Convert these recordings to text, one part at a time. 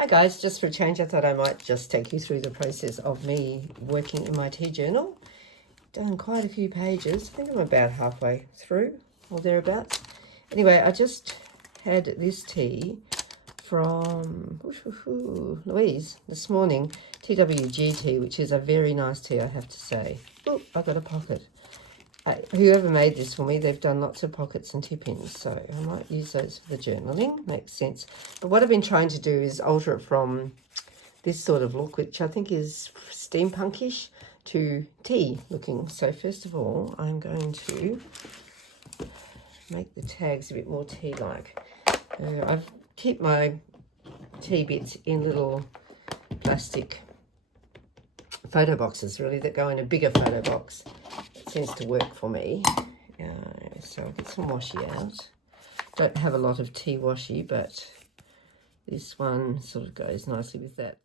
Hi guys, just for a change I thought I might just take you through the process of me working in my tea journal. Done quite a few pages, I think I'm about halfway through or thereabouts. Anyway, I just had this tea from Louise this morning, TWG tea, which is a very nice tea I have to say. Oh, I got a pocket. Whoever made this for me, they've done lots of pockets and tip-ins, so I might use those for the journaling. Makes sense. But what I've been trying to do is alter it from this sort of look, which I think is steampunkish, to tea looking. So first of all, I'm going to make the tags a bit more tea-like. I've kept my tea bits in little plastic photo boxes, really, that go in a bigger photo box. It seems to work for me. So I'll get some washi out. Don't have a lot of tea washi, but this one sort of goes nicely with that.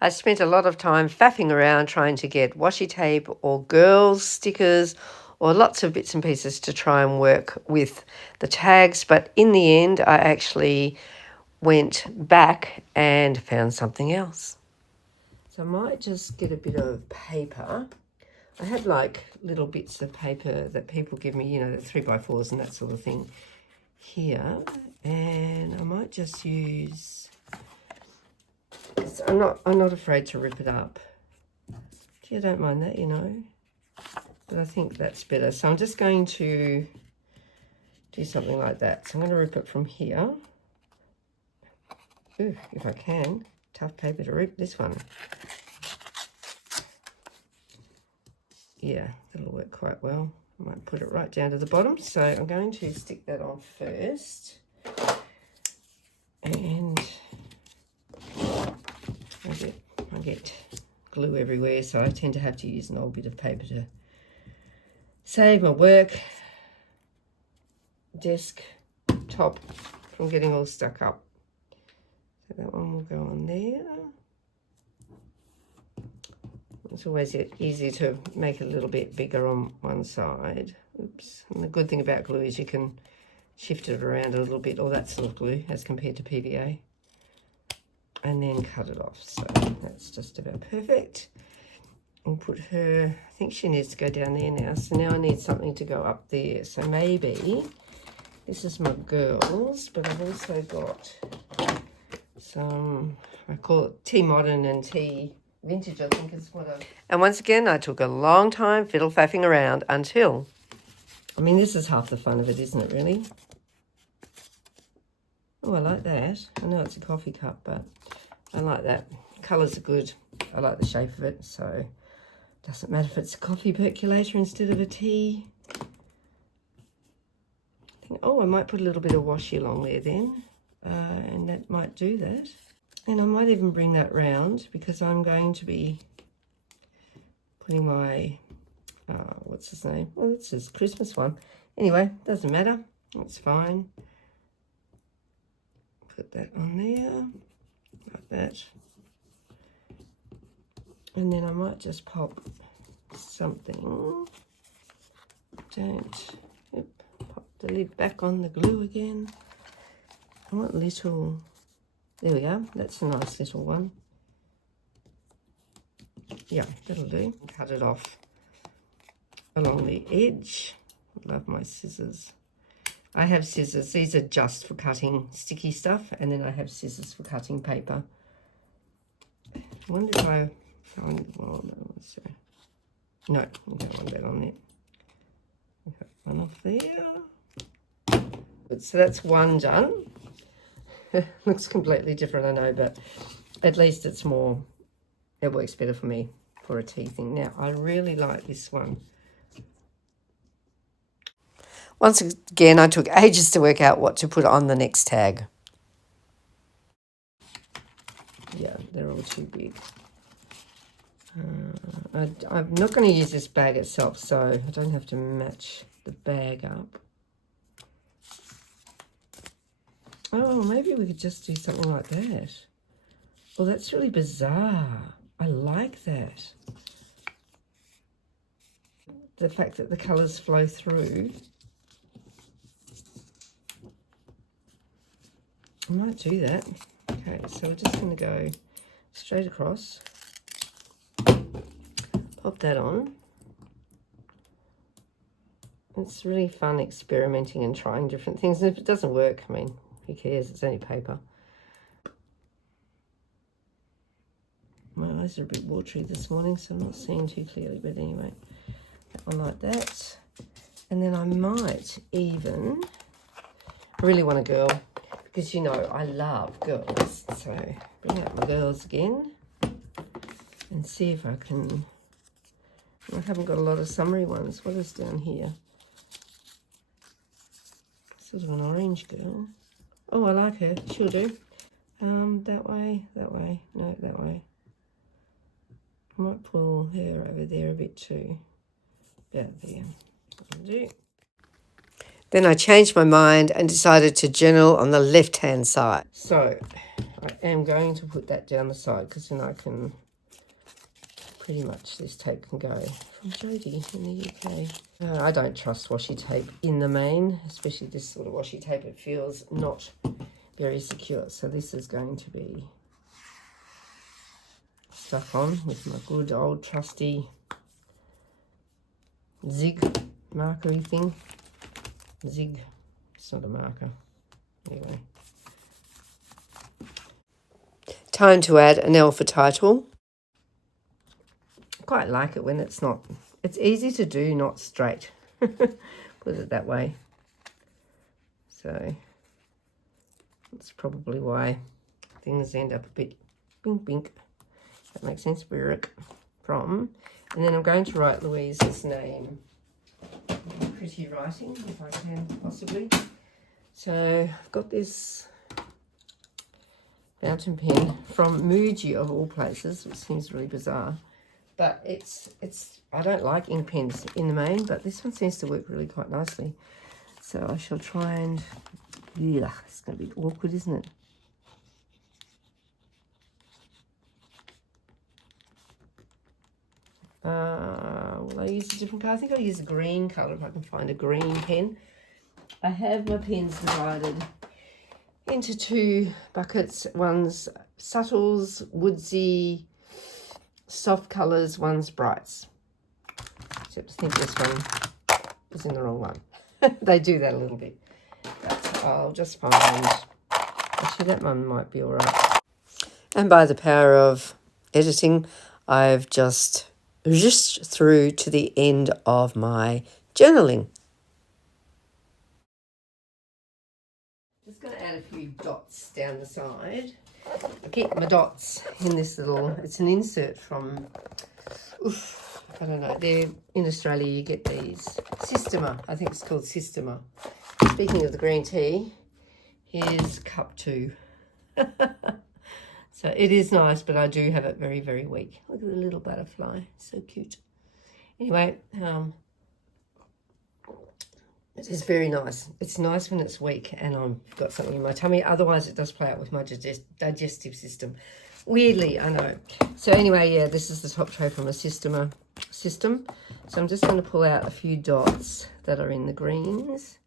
I spent a lot of time faffing around trying to get washi tape or girls stickers or lots of bits and pieces to try and work with the tags, but in the end I actually went back and found something else. So I might just get a bit of paper. I have like little bits of paper that people give me, you know, the 3x4s and that sort of thing here. And I might just use, I'm not afraid to rip it up. Gee, I don't mind that, you know, but I think that's better. So I'm just going to do something like that. So I'm going to rip it from here. Ooh, if I can. Tough paper to rip, this one. Yeah, that'll work quite well. I might put it right down to the bottom. So I'm going to stick that on first. And I get glue everywhere, so I tend to have to use an old bit of paper to save my work desk top from getting all stuck up. So that one will go on there. It's always easy to make it a little bit bigger on one side. Oops. And the good thing about glue is you can shift it around a little bit, or that sort of glue, as compared to PVA. And then cut it off. So that's just about perfect. And put her, I think she needs to go down there now. So now I need something to go up there. So maybe this is my girls, but I've also got some, I call it tea modern and tea vintage, I think is what I... And once again, I took a long time fiddle-faffing around until... I mean, this is half the fun of it, isn't it, really? Oh, I like that. I know it's a coffee cup, but I like that. Colours are good. I like the shape of it, so it doesn't matter if it's a coffee percolator instead of a tea. Oh, I might put a little bit of washi along there then, and that might do that. And I might even bring that round because I'm going to be putting my, what's his name? Well, it's his Christmas one. Anyway, doesn't matter. It's fine. Put that on there, like that. And then I might just pop something. Pop the lid back on the glue again. I want little... There we go, that's a nice little one. Yeah, that'll do. Cut it off along the edge. Love my scissors. I have scissors. These are just for cutting sticky stuff, and then I have scissors for cutting paper. I wonder if I find... Oh, no, I don't want that on there. Cut one off there. So that's one done. Looks completely different, I know, but at least it's more, it works better for me for a tea thing. Now, I really like this one. Once again, I took ages to work out what to put on the next tag. Yeah, they're all too big. I'm not going to use this bag itself, so I don't have to match the bag up. Oh, maybe we could just do something like that. Well, that's really bizarre. I like that. The fact that the colours flow through. I might do that. Okay, so we're just going to go straight across, pop that on. It's really fun experimenting and trying different things, and if it doesn't work, I mean, who cares, it's only paper. My eyes are a bit watery this morning, so I'm not seeing too clearly, but anyway, that one like that. And then I might even, I really want a girl, because you know I love girls, so bring out my girls again and see if I can. I haven't got a lot of summery ones. What is down here? Sort of an orange girl. Oh, I like her. She'll do. That way, no, that way. I might pull her over there a bit too. About there. That'll do. Then I changed my mind and decided to journal on the left-hand side. So I am going to put that down the side because then I can pretty much, this tape can go from Jodie in the UK. I don't trust washi tape in the main, especially this sort of washi tape. It feels not very secure. So this is going to be stuck on with my good old trusty zig markery thing. Zig, it's not a marker. Anyway. Time to add an L for title. I quite like it when it's not, it's easy to do, not straight. Put it that way. So that's probably why things end up a bit bink bink. That makes sense. Where it from. And then I'm going to write Louise's name. Pretty writing, if I can possibly. So I've got this fountain pen from Muji of all places, which seems really bizarre. But it's I don't like ink pens in the main, but this one seems to work really quite nicely. So I shall try and, yeah, it's going to be awkward, isn't it? Will I use a different colour? I think I'll use a green colour if I can find a green pen. I have my pens divided into two buckets. One's subtles, woodsy, soft colours, one's brights. Except I think this one is in the wrong one. They do that a little bit. But I'll just find, actually that one might be all right. And by the power of editing, I've just through to the end of my journaling. Just going to add a few dots down the side. I keep my dots in this little, it's an insert from, I don't know, they're in Australia you get these. Systema, I think it's called Systema. Speaking of the green tea, here's cup 2. So it is nice, but I do have it very, very weak. Look at the little butterfly, so cute. Anyway, it is very nice. It's nice when it's weak and I've got something in my tummy. Otherwise, it does play out with my digestive system. Weirdly, I know. So anyway, yeah, this is the top tray from a system. So I'm just going to pull out a few dots that are in the greens.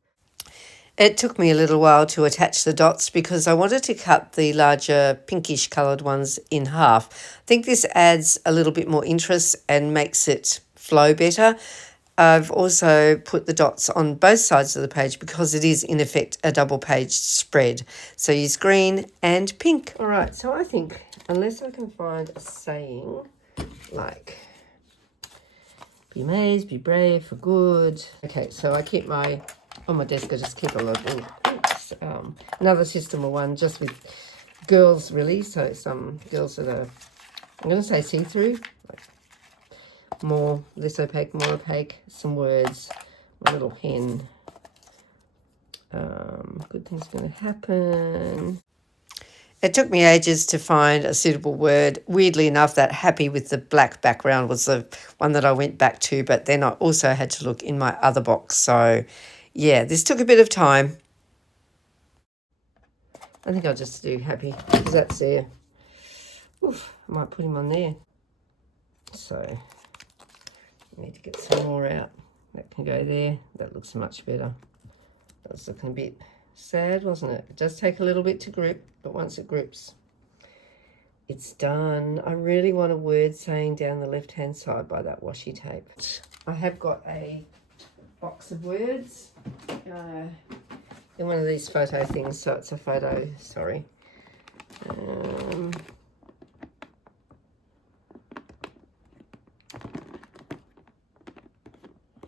It took me a little while to attach the dots because I wanted to cut the larger pinkish coloured ones in half. I think this adds a little bit more interest and makes it flow better. I've also put the dots on both sides of the page because it is in effect a double page spread. So use green and pink. All right, so I think unless I can find a saying like be amazed, be brave, for good. Okay, so I keep my, on my desk I just keep a lot of, another Systema one just with girls really. So some girls that are, I'm going to say see-through, like more, less opaque, more opaque, some words, my little hen. Good things going to happen. It took me ages to find a suitable word. Weirdly enough, that happy with the black background was the one that I went back to, but then I also had to look in my other box. So, yeah, this took a bit of time. I think I'll just do happy because that's there. Oof, I might put him on there. So, I need to get some more out. That can go there. That looks much better. That was looking a bit sad, wasn't it? It does take a little bit to grip, but once it grips, it's done. I really want a word saying down the left-hand side by that washi tape. I have got a box of words in one of these photo things, so it's a photo, sorry.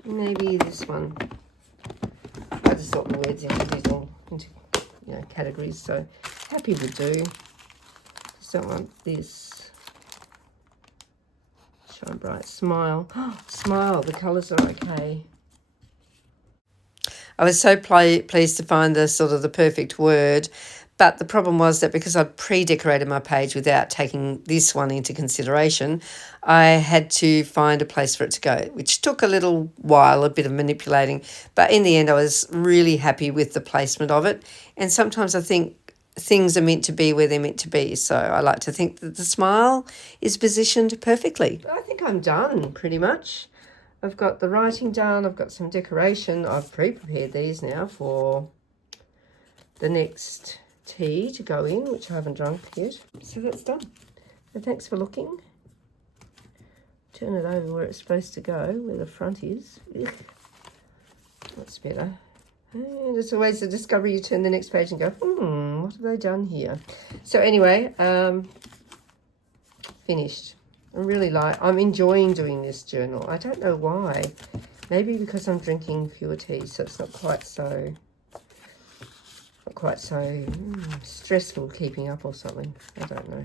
Maybe this one. I just sort the words into categories, so happy to do. Just don't want this. Shine bright, smile. Smile, the colours are okay. I was so pleased to find the perfect word, but the problem was that because I'd pre-decorated my page without taking this one into consideration, I had to find a place for it to go, which took a little while, a bit of manipulating, but in the end I was really happy with the placement of it. And sometimes I think things are meant to be where they're meant to be, so I like to think that the smile is positioned perfectly. I think I'm done pretty much. I've got the writing done, I've got some decoration. I've pre-prepared these now for the next tea to go in, which I haven't drunk yet. So that's done. So thanks for looking. Turn it over where it's supposed to go, where the front is. Ugh. That's better. And it's always a discovery. You turn the next page and go, what have they done here? So anyway, finished. I'm enjoying doing this journal. I don't know why. Maybe because I'm drinking fewer teas, so it's not quite so stressful keeping up or something. I don't know.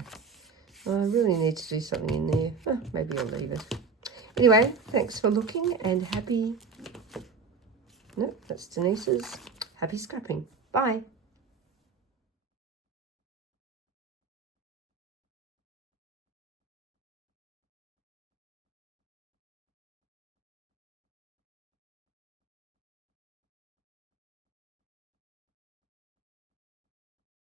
I really need to do something in there. Maybe I'll leave it. Anyway, thanks for looking and happy... No, that's Denise's. Happy scrapping. Bye.